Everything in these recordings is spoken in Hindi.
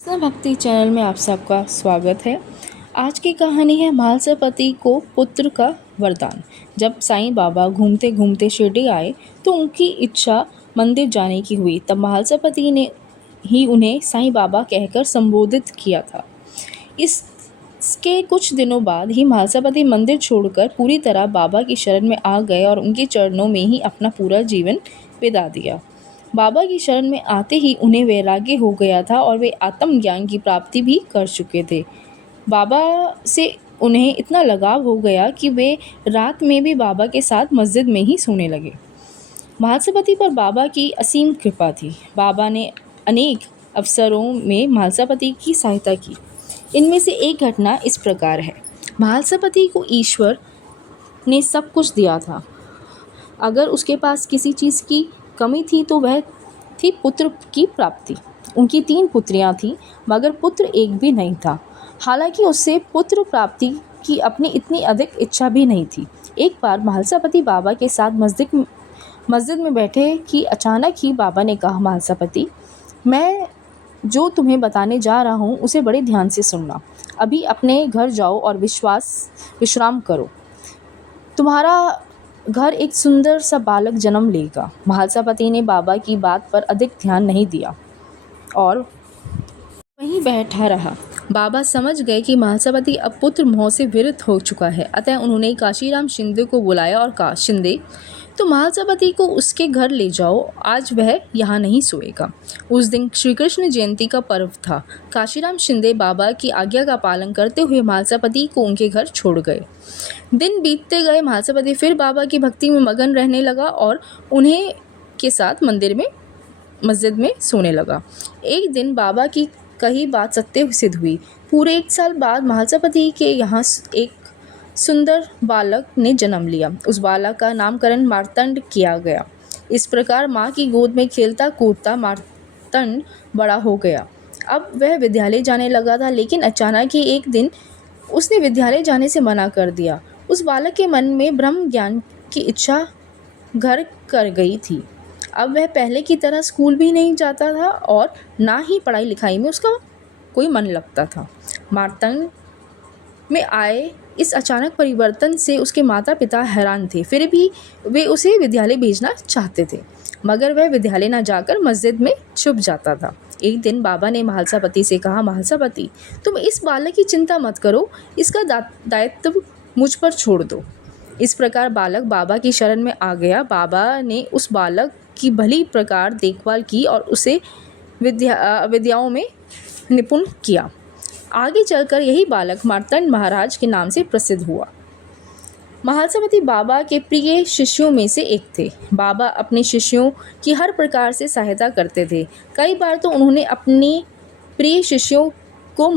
कृष्ण भक्ति चैनल में आप सबका स्वागत है। आज की कहानी है म्हालसापति को पुत्र का वरदान। जब साईं बाबा घूमते घूमते शिरडी आए तो उनकी इच्छा मंदिर जाने की हुई। तब म्हालसापति ने ही उन्हें साईं बाबा कहकर संबोधित किया था। इसके कुछ दिनों बाद ही म्हालसापति मंदिर छोड़कर पूरी तरह बाबा की शरण में आ गए और उनके चरणों में ही अपना पूरा जीवन बिता दिया। बाबा की शरण में आते ही उन्हें वैराग्य हो गया था और वे आत्मज्ञान की प्राप्ति भी कर चुके थे। बाबा से उन्हें इतना लगाव हो गया कि वे रात में भी बाबा के साथ मस्जिद में ही सोने लगे। म्हालसापति पर बाबा की असीम कृपा थी। बाबा ने अनेक अवसरों में म्हालसापति की सहायता की। इनमें से एक घटना इस प्रकार है। म्हालसापति को ईश्वर ने सब कुछ दिया था। अगर उसके पास किसी चीज़ की कमी थी तो वह थी पुत्र की प्राप्ति। उनकी 3 पुत्रियां थीं, मगर पुत्र एक भी नहीं था। हालांकि उससे पुत्र प्राप्ति की अपनी इतनी अधिक इच्छा भी नहीं थी। एक बार म्हालसापति बाबा के साथ मस्जिद में बैठे कि अचानक ही बाबा ने कहा, म्हालसापति, मैं जो तुम्हें बताने जा रहा हूँ उसे बड़े ध्यान से सुनना। अभी अपने घर जाओ और विश्राम करो। तुम्हारा घर एक सुंदर सा बालक जन्म लेगा। म्हालसापति ने बाबा की बात पर अधिक ध्यान नहीं दिया और वहीं बैठा रहा। बाबा समझ गए कि म्हालसापति अब पुत्र मोह से विरक्त हो चुका है। अतः उन्होंने काशीराम शिंदे को बुलाया और कहा, शिंदे, तो म्हालसापति को उसके घर ले जाओ, आज वह यहाँ नहीं सोएगा। उस दिन श्री कृष्ण जयंती का पर्व था। काशीराम शिंदे बाबा की आज्ञा का पालन करते हुए म्हालसापति को उनके घर छोड़ गए। दिन बीतते गए। म्हालसापति फिर बाबा की भक्ति में मगन रहने लगा और उन्हें के साथ मस्जिद में सोने लगा। एक दिन बाबा की कही बात सत्य सिद्ध हुई। पूरे 1 साल बाद म्हालसापति के यहाँ एक सुंदर बालक ने जन्म लिया। उस बालक का नामकरण मार्तंड किया गया। इस प्रकार माँ की गोद में खेलता कूदता मार्तंड बड़ा हो गया। अब वह विद्यालय जाने लगा था, लेकिन अचानक ही एक दिन उसने विद्यालय जाने से मना कर दिया। उस बालक के मन में ब्रह्म ज्ञान की इच्छा घर कर गई थी। अब वह पहले की तरह स्कूल भी नहीं जाता था और ना ही पढ़ाई लिखाई में उसका कोई मन लगता था। मार्तंड में आए इस अचानक परिवर्तन से उसके माता पिता हैरान थे। फिर भी वे उसे विद्यालय भेजना चाहते थे, मगर वह विद्यालय न जाकर मस्जिद में छुप जाता था। एक दिन बाबा ने म्हालसापति से कहा, म्हालसापति, तुम इस बालक की चिंता मत करो, इसका दायित्व मुझ पर छोड़ दो। इस प्रकार बालक बाबा की शरण में आ गया। बाबा ने उस बालक की भली प्रकार देखभाल की और उसे विद्याओं में निपुण किया। आगे चलकर यही बालक मार्तंड महाराज के नाम से प्रसिद्ध हुआ। म्हालसापति बाबा के प्रिय शिष्यों में से एक थे। बाबा अपने शिष्यों की हर प्रकार से सहायता करते थे। कई बार तो उन्होंने अपने प्रिय शिष्यों को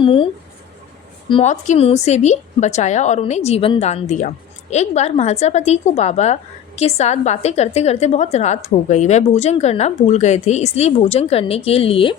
मौत के मुंह से भी बचाया और उन्हें जीवन दान दिया। एक बार म्हालसापति को बाबा के साथ बातें करते करते बहुत रात हो गई। वह भोजन करना भूल गए थे, इसलिए भोजन करने के लिए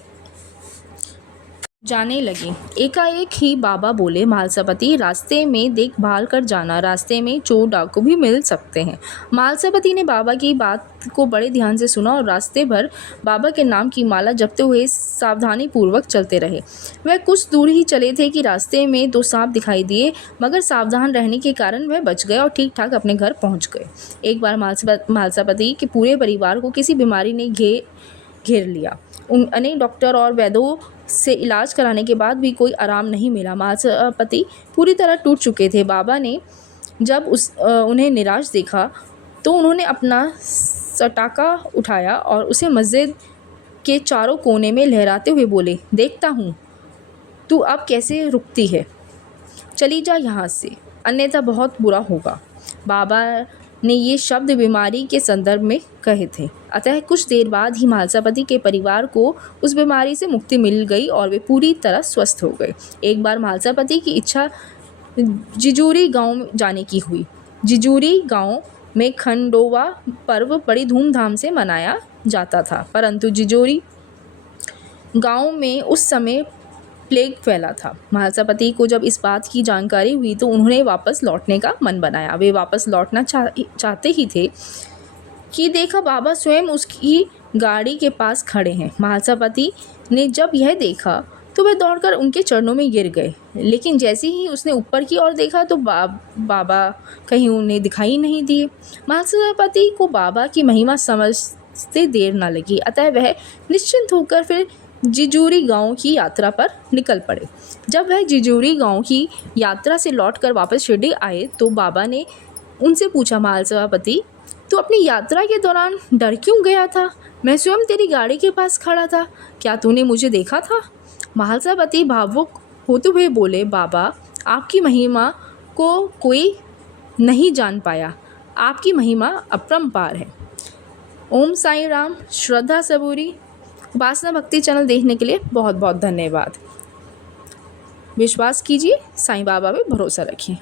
जाने लगे। एकाएक ही बाबा बोले, म्हालसापति, रास्ते में देखभाल कर जाना, रास्ते में चोर डाकू भी मिल सकते हैं। म्हालसापति ने बाबा की बात को बड़े ध्यान से सुना और रास्ते भर बाबा के नाम की माला जपते हुए सावधानी पूर्वक चलते रहे। वह कुछ दूर ही चले थे कि रास्ते में 2 सांप दिखाई दिए, मगर सावधान रहने के कारण वह बच गए और ठीक ठाक अपने घर पहुँच गए। एक बार म्हालसापति के पूरे परिवार को किसी बीमारी ने घेर लिया। अनेक डॉक्टर और वैद्यों से इलाज कराने के बाद भी कोई आराम नहीं मिला। म्हालसापति पूरी तरह टूट चुके थे। बाबा ने जब उन्हें निराश देखा तो उन्होंने अपना सटाका उठाया और उसे मस्जिद के चारों कोने में लहराते हुए बोले, देखता हूँ तू अब कैसे रुकती है, चली जा यहाँ से, अन्यथा बहुत बुरा होगा। बाबा ने ये शब्द बीमारी के संदर्भ में कहे थे। अतः कुछ देर बाद ही म्हालसापति के परिवार को उस बीमारी से मुक्ति मिल गई और वे पूरी तरह स्वस्थ हो गए। एक बार म्हालसापति की इच्छा जिजूरी गांव जाने की हुई। जिजूरी गांव में खंडोवा पर्व बड़ी धूमधाम से मनाया जाता था, परंतु जिजूरी गांव में उस समय प्लेग फैला था। म्हालसापति को जब इस बात की जानकारी हुई तो उन्होंने वापस लौटने का मन बनाया। वे वापस लौटना चाहते ही थे कि देखा बाबा स्वयं उसकी गाड़ी के पास खड़े हैं। म्हालसापति ने जब यह देखा तो वह दौड़कर उनके चरणों में गिर गए। लेकिन जैसे ही उसने ऊपर की ओर देखा तो बाबा कहीं उन्हें दिखाई नहीं दिए। महासभापति को बाबा की महिमा समझते देर न लगी, अतः वह निश्चिंत होकर फिर जिजूरी गांव की यात्रा पर निकल पड़े। जब वह जिजूरी गांव की यात्रा से लौटकर वापस शिरडी आए तो बाबा ने उनसे पूछा, महासभापति, तू अपनी यात्रा के दौरान डर क्यों गया था? मैं स्वयं तेरी गाड़ी के पास खड़ा था, क्या तूने मुझे देखा था? महासभापति भावुक होते हुए बोले, बाबा, आपकी महिमा को कोई नहीं जान पाया, आपकी महिमा अपरंपार है। ओम साईं राम। श्रद्धा सबूरी। उपासना भक्ति चैनल देखने के लिए बहुत बहुत धन्यवाद। विश्वास कीजिए, साईं बाबा पे भरोसा रखिए।